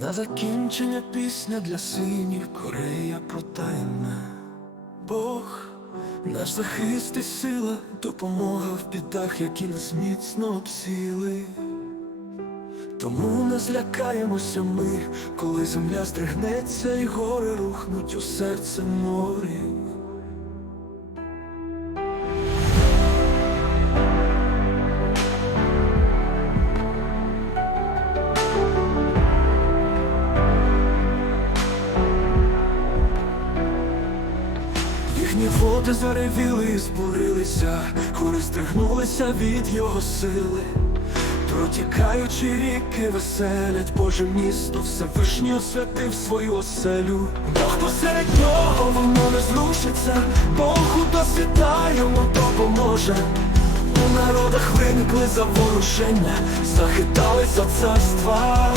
На закінчення пісня для синів Корея протайна. Бог, наш захист і сила, допомога в бідах, які нас міцно обсіли. Тому не злякаємося ми, коли земля стригнеться і гори рухнуть у серце морі. Їхні води заревіли і збурилися, гори стригнулися від його сили. Протікаючи ріки веселять, Боже місто Всевишній освятив свою оселю. Бог посеред нього, воно не зрушиться, Богу досвіта йому допоможе. У народах виникли заворушення, захиталися царства.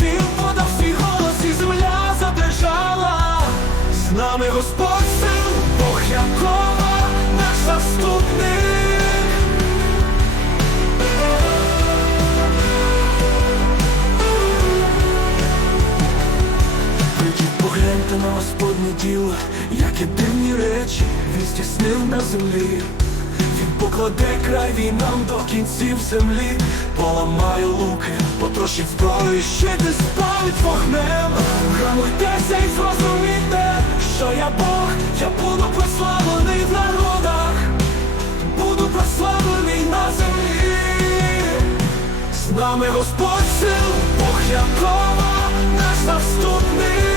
Він подав свій голос, і земля задрижала. З нами Господь погляньте на Господнє діло, які дивні речі він здійснив на землі. Він покладе край війнам до кінців землі, поламає луки, потрощить зброю, ще не спалить вогнем. Грамуйтеся і зрозумійте, що я Бог, я буду прославлений в народах, буду прославлений на землі. З нами Господь сил, Бог Якова, наш заступник.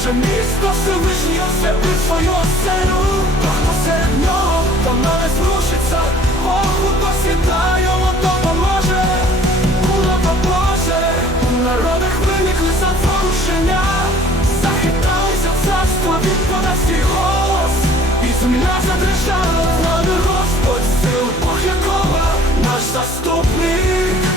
Каже місто Всевишній осеби свою оселю, Хто в нього, то не зрушиться, Богу посідає, то поможе, Улоба Боже, у народах виникли за порушення, захиталися царство, відпадасть і голос, і земля задрижала, Влади Господь, сил Бог якого, наш заступник.